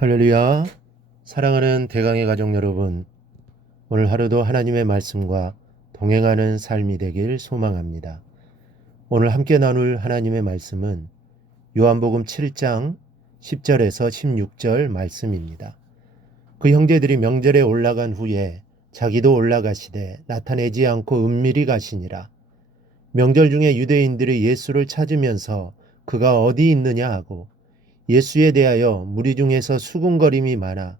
할렐루야. 사랑하는 대강의 가족 여러분, 오늘 하루도 하나님의 말씀과 동행하는 삶이 되길 소망합니다. 오늘 함께 나눌 하나님의 말씀은 요한복음 7장 10절에서 16절 말씀입니다. 그 형제들이 명절에 올라간 후에 자기도 올라가시되 나타내지 않고 은밀히 가시니라. 명절 중에 유대인들이 예수를 찾으면서 그가 어디 있느냐 하고 예수에 대하여 무리 중에서 수군거림이 많아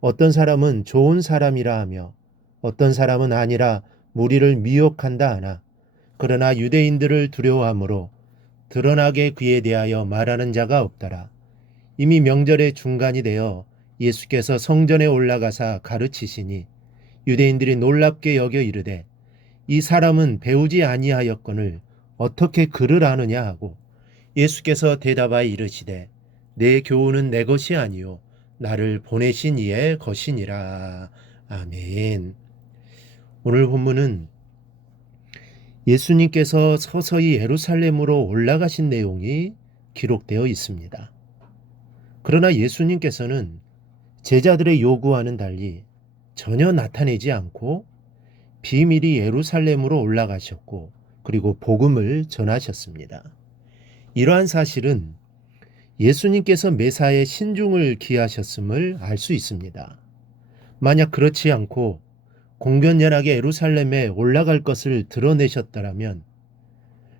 어떤 사람은 좋은 사람이라 하며 어떤 사람은 아니라 무리를 미혹한다 하나 그러나 유대인들을 두려워하므로 드러나게 그에 대하여 말하는 자가 없더라. 이미 명절의 중간이 되어 예수께서 성전에 올라가사 가르치시니 유대인들이 놀랍게 여겨 이르되 이 사람은 배우지 아니하였거늘 어떻게 글을 아느냐 하고 예수께서 대답하여 이르시되 내 교훈은 내 것이 아니요 나를 보내신 이의 것이니라. 아멘. 오늘 본문은 예수님께서 서서히 예루살렘으로 올라가신 내용이 기록되어 있습니다. 그러나 예수님께서는 제자들의 요구와는 달리 전혀 나타내지 않고 비밀히 예루살렘으로 올라가셨고 그리고 복음을 전하셨습니다. 이러한 사실은 예수님께서 메사의 신중을 기하셨음을 알 수 있습니다. 만약 그렇지 않고 공견연하게 예루살렘에 올라갈 것을 드러내셨더라면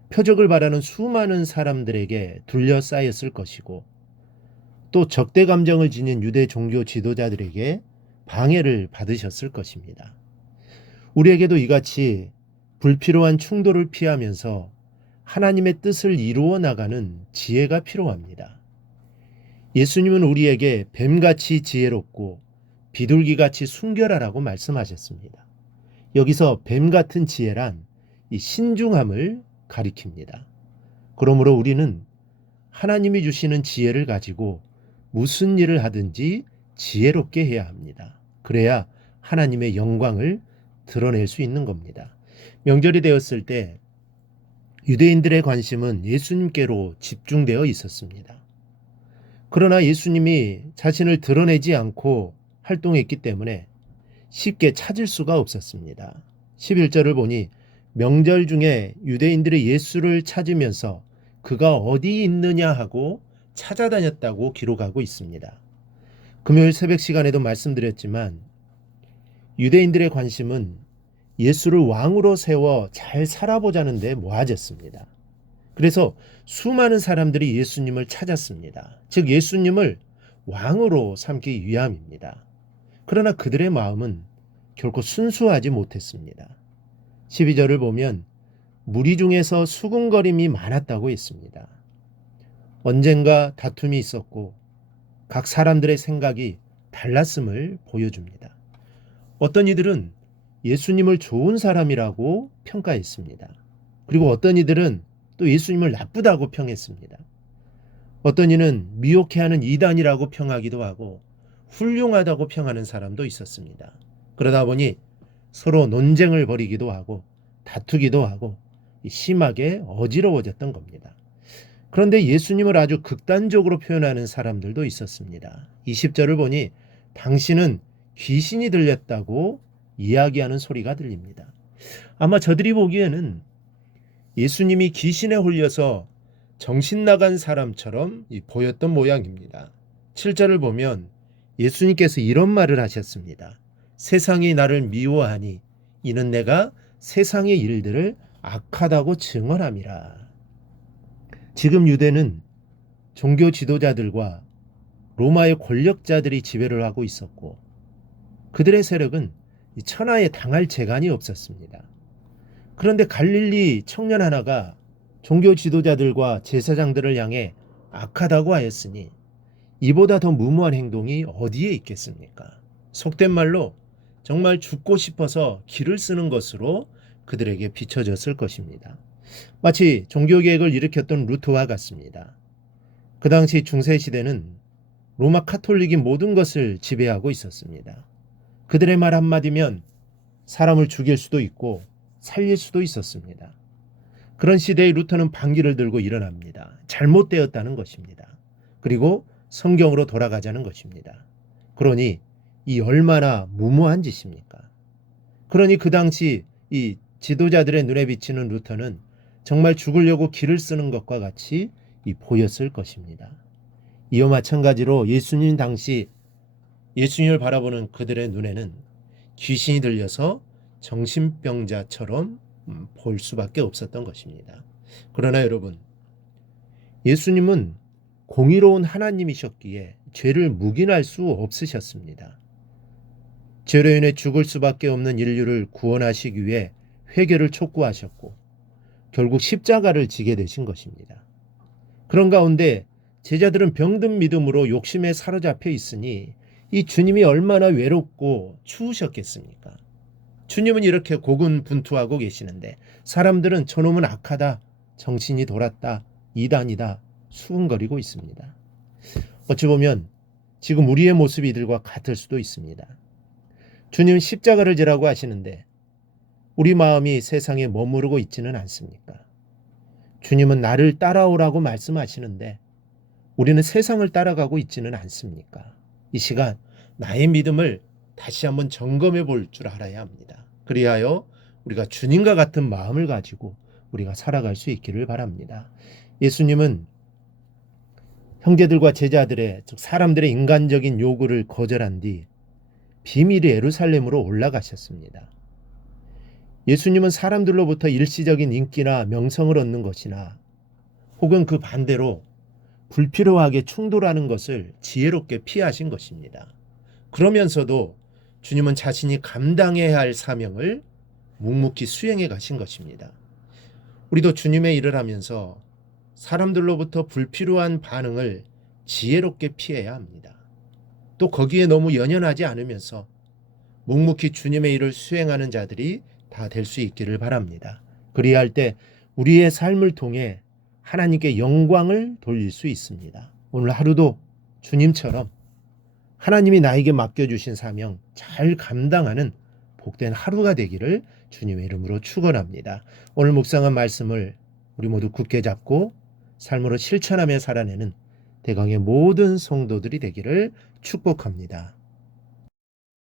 표적을 바라는 수많은 사람들에게 둘러싸였을 것이고 또 적대 감정을 지닌 유대 종교 지도자들에게 방해를 받으셨을 것입니다. 우리에게도 이같이 불필요한 충돌을 피하면서 하나님의 뜻을 이루어 나가는 지혜가 필요합니다. 예수님은 우리에게 뱀같이 지혜롭고 비둘기같이 순결하라고 말씀하셨습니다. 여기서 뱀 같은 지혜란 이 신중함을 가리킵니다. 그러므로 우리는 하나님이 주시는 지혜를 가지고 무슨 일을 하든지 지혜롭게 해야 합니다. 그래야 하나님의 영광을 드러낼 수 있는 겁니다. 명절이 되었을 때 유대인들의 관심은 예수님께로 집중되어 있었습니다. 그러나 예수님이 자신을 드러내지 않고 활동했기 때문에 쉽게 찾을 수가 없었습니다. 11절을 보니 명절 중에 유대인들이 예수를 찾으면서 그가 어디 있느냐 하고 찾아다녔다고 기록하고 있습니다. 금요일 새벽 시간에도 말씀드렸지만 유대인들의 관심은 예수를 왕으로 세워 잘 살아보자는 데 모아졌습니다. 그래서 수많은 사람들이 예수님을 찾았습니다. 즉 예수님을 왕으로 삼기 위함입니다. 그러나 그들의 마음은 결코 순수하지 못했습니다. 12절을 보면 무리 중에서 수군거림이 많았다고 했습니다. 언젠가 다툼이 있었고 각 사람들의 생각이 달랐음을 보여줍니다. 어떤 이들은 예수님을 좋은 사람이라고 평가했습니다. 그리고 어떤 이들은 또 예수님을 나쁘다고 평했습니다. 어떤 이는 미혹해하는 이단이라고 평하기도 하고 훌륭하다고 평하는 사람도 있었습니다. 그러다 보니 서로 논쟁을 벌이기도 하고 다투기도 하고 심하게 어지러워졌던 겁니다. 그런데 예수님을 아주 극단적으로 표현하는 사람들도 있었습니다. 20절을 보니 당신은 귀신이 들렸다고 이야기하는 소리가 들립니다. 아마 저들이 보기에는 예수님이 귀신에 홀려서 정신 나간 사람처럼 보였던 모양입니다. 7절을 보면 예수님께서 이런 말을 하셨습니다. 세상이 나를 미워하니 이는 내가 세상의 일들을 악하다고 증언함이라. 지금 유대는 종교 지도자들과 로마의 권력자들이 지배를 하고 있었고 그들의 세력은 천하에 당할 재간이 없었습니다. 그런데 갈릴리 청년 하나가 종교 지도자들과 제사장들을 향해 악하다고 하였으니 이보다 더 무모한 행동이 어디에 있겠습니까? 속된 말로 정말 죽고 싶어서 기를 쓰는 것으로 그들에게 비춰졌을 것입니다. 마치 종교개혁을 일으켰던 루터와 같습니다. 그 당시 중세시대는 로마 카톨릭이 모든 것을 지배하고 있었습니다. 그들의 말 한마디면 사람을 죽일 수도 있고 살릴 수도 있었습니다. 그런 시대에 루터는 반기를 들고 일어납니다. 잘못되었다는 것입니다. 그리고 성경으로 돌아가자는 것입니다. 그러니 이 얼마나 무모한 짓입니까? 그러니 그 당시 이 지도자들의 눈에 비치는 루터는 정말 죽으려고 길을 쓰는 것과 같이 보였을 것입니다. 이와 마찬가지로 예수님 당시 예수님을 바라보는 그들의 눈에는 귀신이 들려서 정신병자처럼 볼 수밖에 없었던 것입니다. 그러나 여러분, 예수님은 공의로운 하나님이셨기에 죄를 묵인할 수 없으셨습니다. 죄로 인해 죽을 수밖에 없는 인류를 구원하시기 위해 회개를 촉구하셨고 결국 십자가를 지게 되신 것입니다. 그런 가운데 제자들은 병든 믿음으로 욕심에 사로잡혀 있으니 이 주님이 얼마나 외롭고 추우셨겠습니까? 주님은 이렇게 고군분투하고 계시는데 사람들은 저놈은 악하다, 정신이 돌았다, 이단이다 수군거리고 있습니다. 어찌 보면 지금 우리의 모습이 이들과 같을 수도 있습니다. 주님은 십자가를 지라고 하시는데 우리 마음이 세상에 머무르고 있지는 않습니까? 주님은 나를 따라오라고 말씀하시는데 우리는 세상을 따라가고 있지는 않습니까? 이 시간 나의 믿음을 다시 한번 점검해 볼 줄 알아야 합니다. 그리하여 우리가 주님과 같은 마음을 가지고 우리가 살아갈 수 있기를 바랍니다. 예수님은 형제들과 제자들의 즉 사람들의 인간적인 요구를 거절한 뒤 비밀의 예루살렘으로 올라가셨습니다. 예수님은 사람들로부터 일시적인 인기나 명성을 얻는 것이나 혹은 그 반대로 불필요하게 충돌하는 것을 지혜롭게 피하신 것입니다. 그러면서도 주님은 자신이 감당해야 할 사명을 묵묵히 수행해 가신 것입니다. 우리도 주님의 일을 하면서 사람들로부터 불필요한 반응을 지혜롭게 피해야 합니다. 또 거기에 너무 연연하지 않으면서 묵묵히 주님의 일을 수행하는 자들이 다 될 수 있기를 바랍니다. 그리할 때 우리의 삶을 통해 하나님께 영광을 돌릴 수 있습니다. 오늘 하루도 주님처럼 하나님이 나에게 맡겨주신 사명 잘 감당하는 복된 하루가 되기를 주님의 이름으로 축원합니다. 오늘 묵상한 말씀을 우리 모두 굳게 잡고 삶으로 실천하며 살아내는 대강의 모든 성도들이 되기를 축복합니다.